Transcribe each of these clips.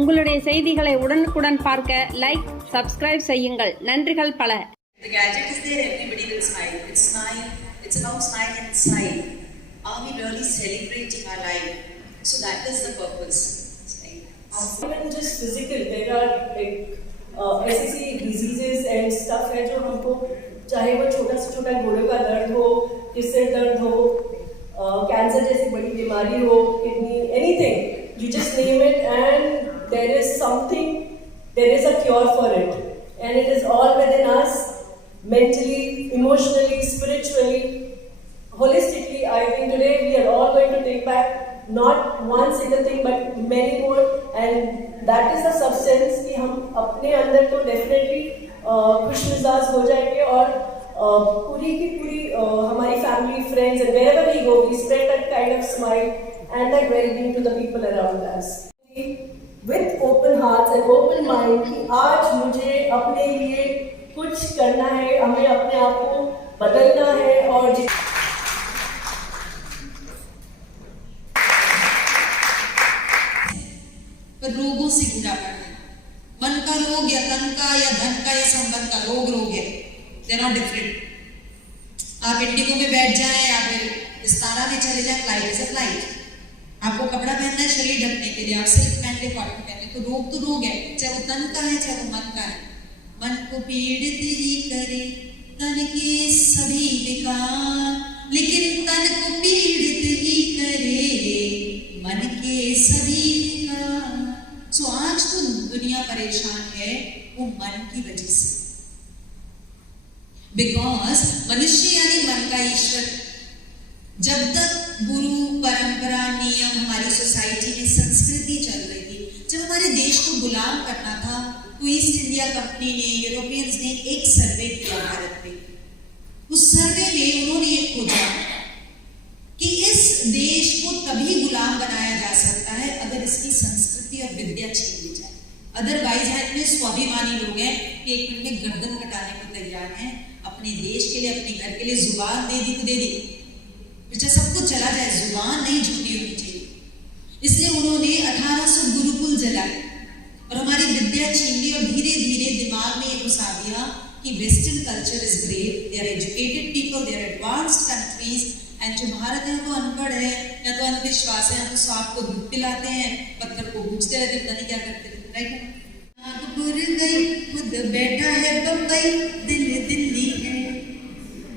உங்களுடைய செய்திகளை உடனுக்குடன் பார்க்க லைக், சப்ஸ்கிரைப் செய்யுங்கள். நன்றிகள் பல. The gadget is there, everybody will smile. It's smile. It's about smile and smile. Are we really celebrating our life? So that is the purpose. Even just physical, there are like ऐसी diseases and stuff है जो हमको चाहे वो छोटा से छोटा घोड़े का दर्द हो, किससे दर्द हो, कैंसर जैसी बड़ी बीमारी हो, kidney, anything, you just name it and there is something, there is a cure for it, and it is all within us, mentally, emotionally, spiritually, holistically. I think today we are all going to take back not one single thing but many more, and that is the substance कि हम अपने अंदर तो definitely खुशमिजाज हो जाएंगे और पूरी की पूरी हमारी family, friends and wherever we go we spread that kind of smile and that well-being to the people around us with open hearts and open mind कि आज मुझे अपने लिए कुछ करना है, हमें अपने आप को बदलना है और पर रोगों से घिरा पड़ा है। मन का रोग या तन का या धन का या संबंध का रोग है, दे आर नॉट डिफरेंट। आप इंडिगो में बैठ जाएं या फिर विस्तारा में चले जाएं, फ्लाइट इज अ फ्लाइट। आपको कपड़ा पहनना है शरीर ढकने के लिए, आप सिल्क पहन ले, कॉटन पहन ले, तो रोग है, चाहे वो तन का है चाहे वो मन का है। मन को पीड़ित ही करे तन के सभी विकार, लेकिन तन को पीड़ित ही करे मन के सभी विकार। सो आज तो दुनिया परेशान है वो मन की वजह से, बिकॉज मनुष्य यानी मन का ईश्वर। जब तक गुरु परंपरा नियम हमारी सोसाइटी में संस्कृति चल रही थी, जब हमारे देश को गुलाम करना था, तो ईस्ट इंडिया कंपनी ने, यूरोपियंस ने एक सर्वे किया भारत में। उस सर्वे में उन्होंने ये खोजा कि इस देश को तभी गुलाम बनाया जा सकता है अगर इसकी संस्कृति और विद्या छीन ली जाए। अदरवाइज इतने स्वाभिमानी लोग हैं कि एक मिनट में गर्दन कटाने को तैयार हैं, अपने देश के लिए, अपने घर के लिए जुबान दे दी तो दे दी, बेचा सब कुछ चला जाए, जुबान नहीं झूठी होनी चाहिए। इसलिए उन्होंने 1800 गुरुकुल जलाए और हमारी विद्या छीन ली और धीरे धीरे दिमाग में ये घुसा दिया कि western culture is great, they are educated people, they are advanced countries, and जो भारत है वो अनपढ़ है या तो अंधविश्वास है, हम तो सांप को दूध पिलाते हैं, पत्थर को पूछते रहते, पता नहीं क्या करते रहते, राइट? नागपुर गई खुद बैठा है बम्बई, दिल्ली है,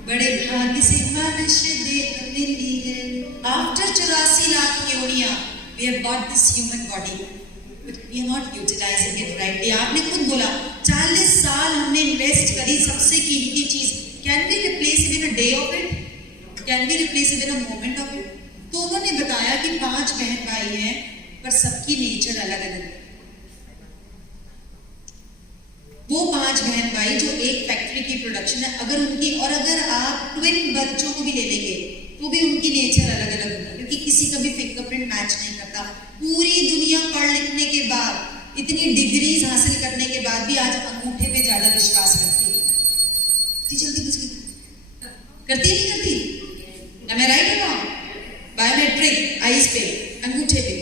बड़े भाग्य से मनुष्य देह मिली है। आफ्टर 84 लाख योनियां we have got this human body, but we are not utilizing it rightly. आपने खुद बोला 40 साल हमने इन्वेस्ट करी सबसे कीमती चीज, can we replace it in a day of it, can we replace it in a moment of it? तो उन्होंने बताया कि 5 बहन भाई हैं पर सबकी नेचर अलग अलग है। वो 5 बहन भाई जो एक फैक्ट्री की प्रोडक्शन है, अगर आप ट्विन बच्चों को भी ले लेंगे तो भी उनकी नेचर अलग अलग होगी, क्योंकि किसी का भी फिंगरप्रिंट मैच नहीं करता। पूरी दुनिया पढ़ लिखने के बाद, इतनी डिग्रीज हासिल करने के बाद भी आज अंगूठे पे ज्यादा विश्वास करती है। जल्दी कुछ करती नहीं करती, मैं राइट हूं ना? बायोमेट्रिक आईज पे, अंगूठे पे।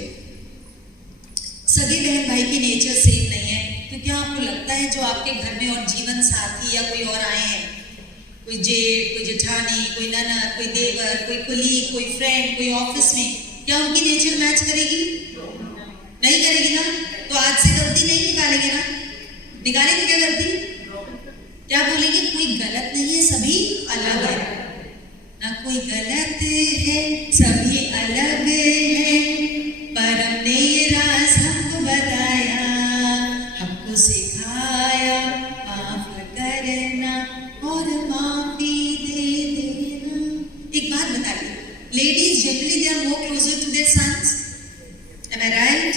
सगे बहन भाई की नेचर सेम नहीं है। तो क्या आपको लगता है जो आपके घर में और जीवन साथी या कोई और आए हैं, कोई जेठ, कोई जेठानी, कोई ननद, कोई देवर, कोई कुलीग, कोई फ्रेंड, कोई ऑफिस में, क्या उनकी नेचर मैच करेगी? नहीं करेगी ना? तो आज से गलती नहीं निकालेंगे ना? निकालेंगे क्या गलती? क्या बोलेंगे? कोई गलत नहीं है, सभी अलग है ना, कोई गलत है, सभी अलग है, परम ने ये राज हमको बताया, हमको सिखाया, माफ करना और माफी दे देना। एक बात बताइए, ladies generally they are more closer to their sons, am I right?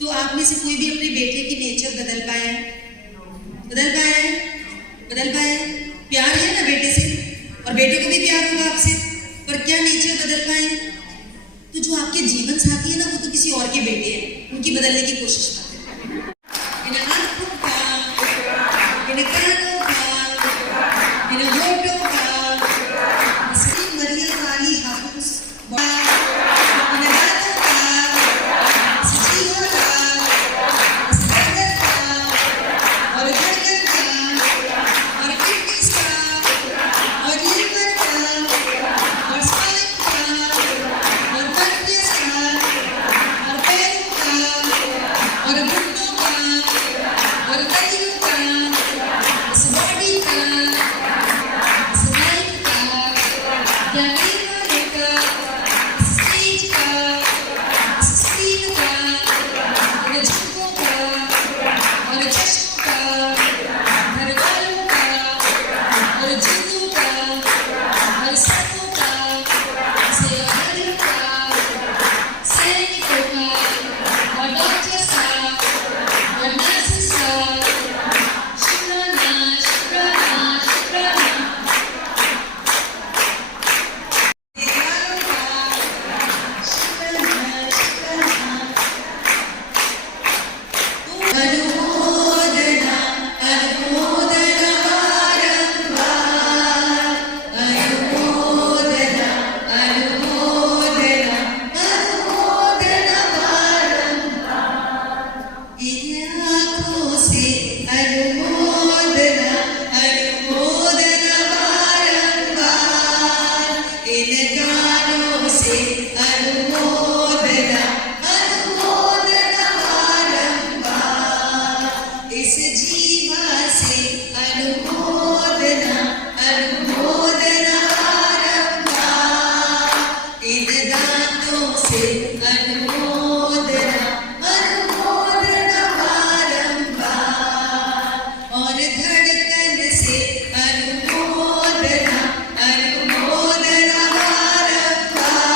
तो आप में से कोई भी अपने बेटे की नेचर बदल पाया है? प्यार है ना बेटे से, और बेटे को भी प्यार होगा आपसे, पर क्या नेचर बदल पाए? तो जो आपके जीवन साथी है ना, वो तो किसी और के बेटे हैं, उनकी बदलने की कोशिश मत करें। अनुमोदना अनुमोदना बारंबार, अनुमोदना अनुमोदना अनुमोदना बारंबार, इन आँखों से अनुमोदना अनुमोदना बारंबार, इन कानों से अनुमोदना अनुमोदना बारंबार, इस जीवा से अनुमोदना अनुमोदना बारंबार, इन दांतों से अनुमोदना अनुमोदना बारंबार, और धड़कन से अनुमोदना अनुमोदना बारंबार,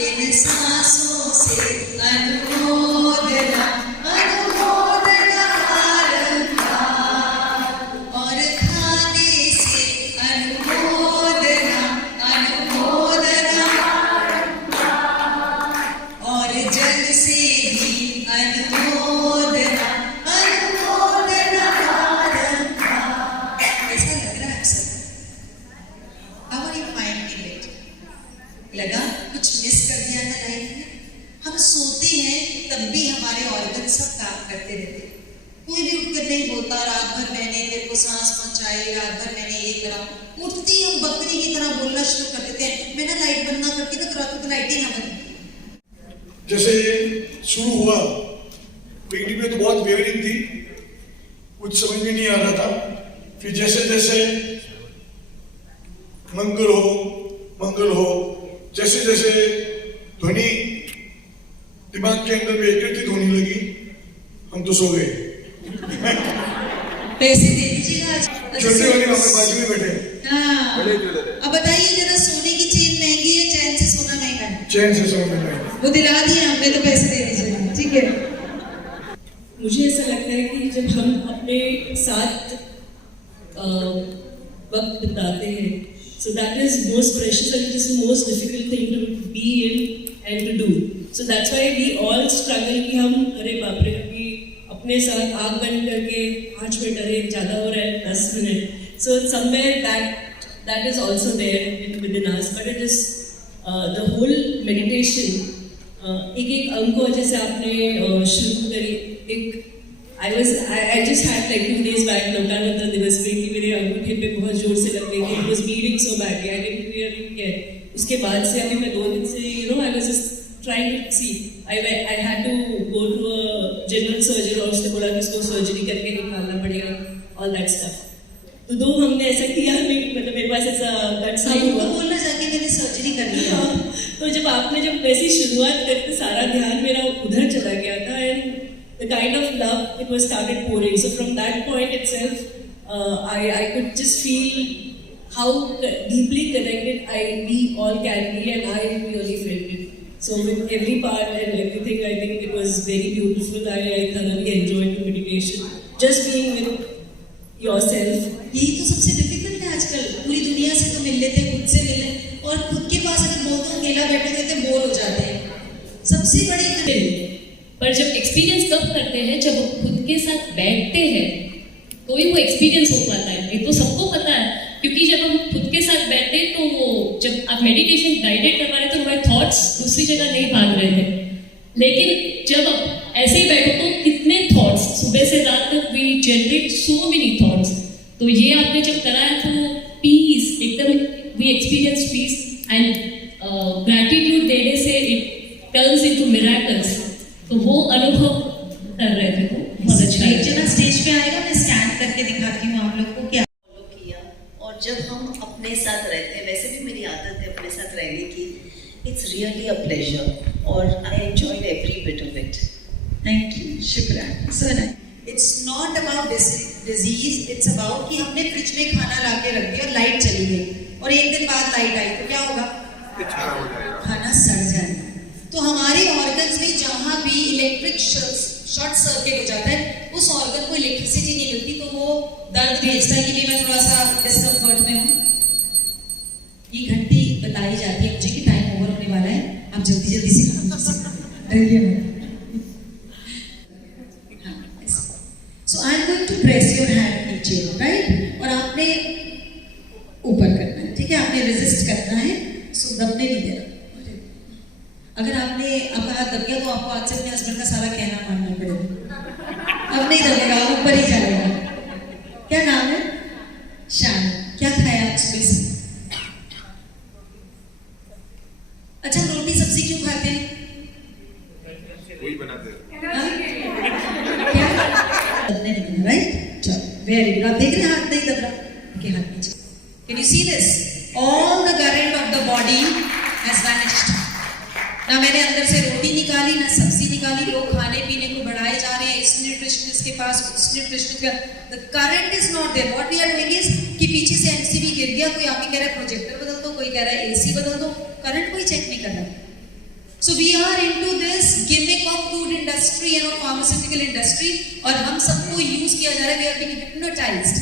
इन सांसों से अनुमोदना अनुमोदना बारंबार, और खाने से अनुमोदना अनुमोदना बारंबार, और जल से भी अनुमोदना अनुमोदना बारंबार। ऐसा लग रहा है आप सब? How are you finding it? लगा कुछ मिस कर दिया था लाइफ में? हम सोते हैं तब भी हमारे ऑर्गन सब काम करते रहते हैं। कोई भी उठकर नहीं बोलता रात भर मैंने तेरे को सांस पहुंचाई, रात भर मैंने ये करा। उठते ही हम बकरी की तरह बोलना शुरू कर देते हैं, मैं ना लाइट बंद ना करती ना तो रात को लाइट ही ना बंद। जैसे शुरू हुआ पेंटिंग में तो बहुत वेवरिंग थी, कुछ समझ में नहीं आ रहा था। फिर जैसे जैसे मंगल हो जैसे जैसे ध्वनि दिमाग के अंदर में एकत्रित होने लगी, हम तो सो गए। पैसे दे दीजिएगा आज। छोटे वाले हमारे बाजू में बैठे। हाँ। अब बताइए जरा, सोने की चेन महंगी है, चैन से सोना महंगा है? चैन से सोने में वो दिला दिए हमने, तो पैसे दे दीजिएगा, ठीक है? मुझे ऐसा लगता है कि जब हम अपने साथ वक्त बिताते हैं, so that is most precious and it is the most difficult thing to be in and to do. So that's why we all struggle कि हम अरे बाप रे अभी अपने साथ आग बंद करके 5 मिनट, अरे ज़्यादा हो रहा है 10 minute. So somewhere that is also there within us, but it is the whole meditation. एक अंग को जैसे आपने शुरू करी, एक I just had like 2 days back लोकानंद दिवस पे कि मेरे अंगूठे पे बहुत जोर से लग गई, it was bleeding so badly, I didn't really care. उसके बाद से अभी मैं 2 दिन से I was just trying to see. I had to go to a general surgeon और उसने बोला कि इसको सर्जरी करके निकालना पड़ेगा, all that stuff. तो 2 हमने ऐसा किया नहीं, मतलब मेरे पास ऐसा guts नहीं हुआ। बोलना जाके मैंने सर्जरी कर ली। तो जब वैसी शुरुआत करी तो सारा ध्यान मेरा उधर चला गया था and the kind of love it was started pouring. So from that point itself, I could just feel how deeply connected we all can be, and I really felt it. So with every part and everything, I think it was very beautiful. I thoroughly enjoyed the meditation. Just being with yourself. यही तो सबसे difficult है आजकल। पूरी दुनिया से तो मिल लेते हैं, खुद से मिले, और खुद के पास अगर बोलते हैं अकेला बैठे रहते हैं, बोर हो जाते हैं। सबसे बड़ी पर जब एक्सपीरियंस कब करते हैं, जब खुद के साथ बैठते हैं तो ही वो एक्सपीरियंस हो पाता है। ये तो सबको पता है, क्योंकि जब हम खुद के साथ बैठते हैं तो वो जब आप मेडिटेशन गाइडेड करवा रहे थे तो हमारे थॉट्स दूसरी जगह नहीं भाग रहे थे, लेकिन जब आप ऐसे ही बैठो तो कितने थॉट्स सुबह से रात तक we generate so many thoughts. तो ये आपने जब कराया तो पीस एकदम we experience peace and gratitude देने से इट टर्न्स इनटू मिरेकल्स। तो वो अनुभव कर रहे थे, तो बहुत अच्छा। एक जना स्टेज पे आएगा, मैं स्टैंड करके दिखाती हूँ आप लोग को क्या किया। और जब हम अपने साथ रहते हैं, वैसे भी मेरी आदत है अपने साथ रहने की, इट्स रियली अ प्लेजर और I enjoyed every bit of it. Thank you, शुक्रिया। So nice. It's not about disease, it's about कि हमने फ्रिज में खाना ला के रख दिया और लाइट चली गई और 1 दिन बाद लाइट आई तो क्या होगा? खाना सड़ जाएगा। तो हमारे ऑर्गन्स में जहाँ भी इलेक्ट्रिक शॉर्ट सर्किट हो जाता है, उस ऑर्गन को इलेक्ट्रिसिटी नहीं मिलती तो वो दर्द भेजता है कि मैं थोड़ा सा डिस्कम्फर्ट में हूँ। ये घंटी बताई जाती है मुझे कि टाइम ओवर होने वाला है, आप जल्दी जल्दी से डरिए मत। So I am going to press your hand नीचे, राइट, और आपने ऊपर करना है, ठीक है, आपने रेजिस्ट करना है, सो दबने नहीं देना। अगर आपने आपका हाथ दब गया तो आपको आज से अपने हस्बैंड का सारा कहना मानना पड़ेगा। अब नहीं दबेगा, ऊपर ही जाएगा। क्या नाम है? शान। क्या खाया आज सुबह से? अच्छा, रोटी सब्जी क्यों खाते हैं? वही बनाते हैं। राइट, चलो, वेरी गुड। आप देख रहे हैं हाथ नहीं दब रहा, के हाथ नीचे। Can you see this? All the current of the body has vanished. ना मैंने अंदर से रोटी निकाली, ना सब्जी निकाली, लोग खाने पीने को बढ़ाए जा रहे हैं, इस न्यूट्रिशनिस्ट के पास, उस न्यूट्रिशनिस्ट का, the current is not there. What we are doing is कि पीछे से एमसीबी गिर गया, कोई आके कह रहा है प्रोजेक्टर बदल दो, कोई कह रहा है एसी बदल दो, करंट कोई चेक नहीं कर रहा। So we are into this gimmick of food industry and of pharmaceutical industry, और हम सबको यूज किया जा रहा है। We are being hypnotised.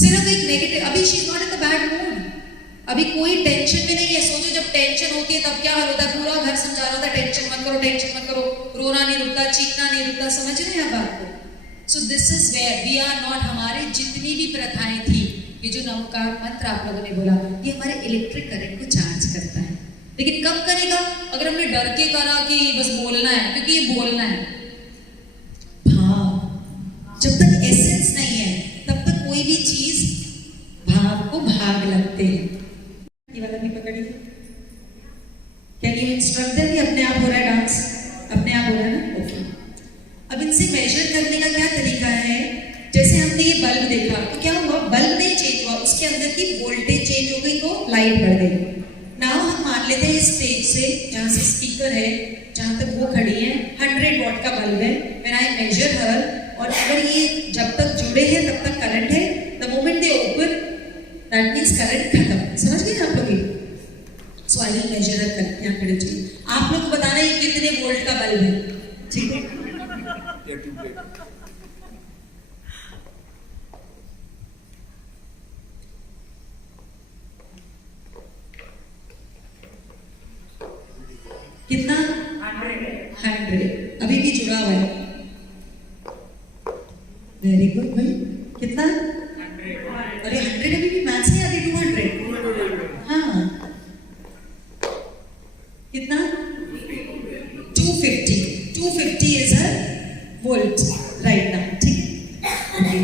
सिर्फ एक नेगेटिव, अभी she is not in the bad mood, अभी कोई टेंशन में नहीं है। सोचो जब टेंशन होती है तब क्या हाल होता है, पूरा घर समझा रहा था टेंशन मत करो, टेंशन मत करो, रोना नहीं रुकता, चीखना नहीं रुकता, समझ रहे हैं बात को? So this is where we are not. हमारे जितनी भी प्रथाएं थी, ये जो नमकार मंत्र आप लोगों ने बोला, ये हमारे इलेक्ट्रिक करंट को चार्ज करता है, लेकिन कब करेगा? अगर हमने डर के करा कि बस बोलना है, क्योंकि ये बोलना है। भाव जब तक एसेंस नहीं है तब तक कोई भी चीज भाव को भाग लगते हैं। ये वाला भी पकड़िए। Can you instruct them? कि अपने आप हो रहा है डांस, अपने आप हो रहा है ना? ओके। अब इनसे मेजर करने का क्या तरीका है? जैसे हमने ये बल्ब देखा तो क्या हुआ? बल्ब नहीं चेंज हुआ, उसके अंदर की वोल्टेज चेंज हो गई तो लाइट बढ़ गई। नाउ हम मान लेते हैं स्टेज से, जहाँ से स्पीकर है, जहाँ तक वो खड़ी है, 100 वॉट का बल्ब है। व्हेन आई मेजर हर, और अगर ये जब तक जुड़े हैं तब तक करंट है, the moment they open that means current खत्म। समझ गए आप लोग? So I will measure a current. यहाँ खड़े चाहिए आप लोग को बताना है कितने वोल्ट का बल्ब है, ठीक है? या ट्यूबलाइट। कितना? 100। अभी भी जुड़ा हुआ है। वेरी गुड भाई। कितना? 100। अरे 100 अभी भी मैथ्स नहीं आती। 200। हाँ, कितना? 250। 250 is a volt right now, ठीक है?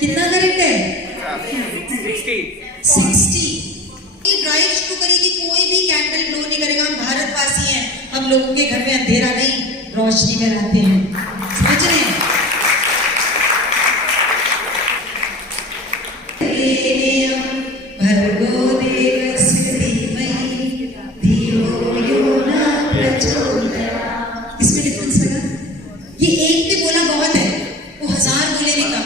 कितना करंट है? 60। ये ड्राइव शुरू करेगी, कोई भी कैंडल ब्लो नहीं करेगा। हम भारतवासी हैं, हम लोगों के घर में अंधेरा नहीं, रोशनी में रहते हैं। समझ रहे हैं? भर्गो देवस्य धीमहि धियो यो न प्रचोदयात्। इसमें डिफरेंस लगा? ये एक भी बोला बहुत है, वो 1000 बोले भी कम।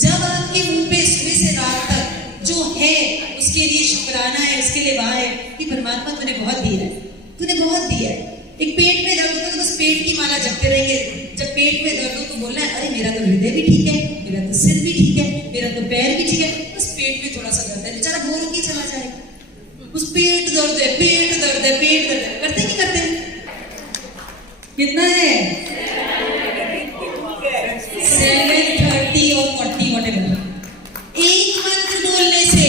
जब आपके मुंह पे सुबह से रात तक जो है उसके लिए शुक्राना है, उसके लिए वाह है कि परमात्मा तूने बहुत दिया है, तूने बहुत दिया है। एक पेट में दर्द होता है तो बस पेट की माला जपते रहेंगे। जब पेट में दर्द हो तो बोलना है अरे मेरा तो हृदय भी ठीक है, मेरा तो सिर भी ठीक है, मेरा तो पैर भी ठीक है, बस पेट में थोड़ा सा दर्द है, बेचारा बोल के चला जाएगा। उस पेट दर्द है, पेट दर्द है, पेट दर्द है, करते नहीं करते? कितना है? 730 और 40 whatever। एक मंत्र बोलने से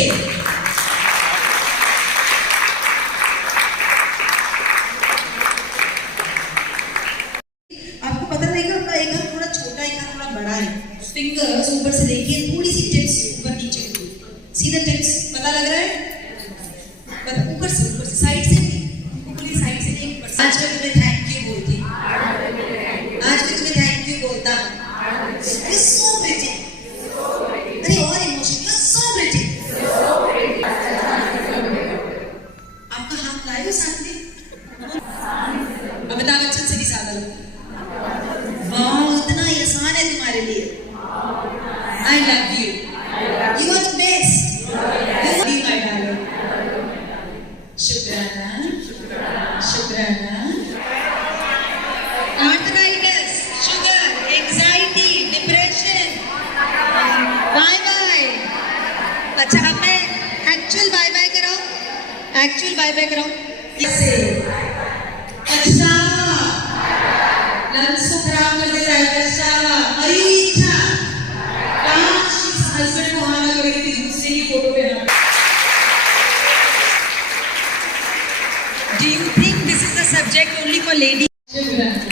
आपको पता रहेगा आपका एक हाथ थोड़ा छोटा, एक हाथ थोड़ा बड़ा है। फिंगर्स ऊपर से देखिए, थोड़ी सी टिप्स ऊपर नीचे, सीधा टिप्स पता लग रहा है? ऊपर से साइड से एक्चुअल बाय बैकग्राउंड से कशावा लंच को खराब कर दे रहा है कशावा अरीछा काश इस हस्बैंड को हाना कर रही थी दूसरे की फोटो पे हाथ Do you think this is the subject only for ladies?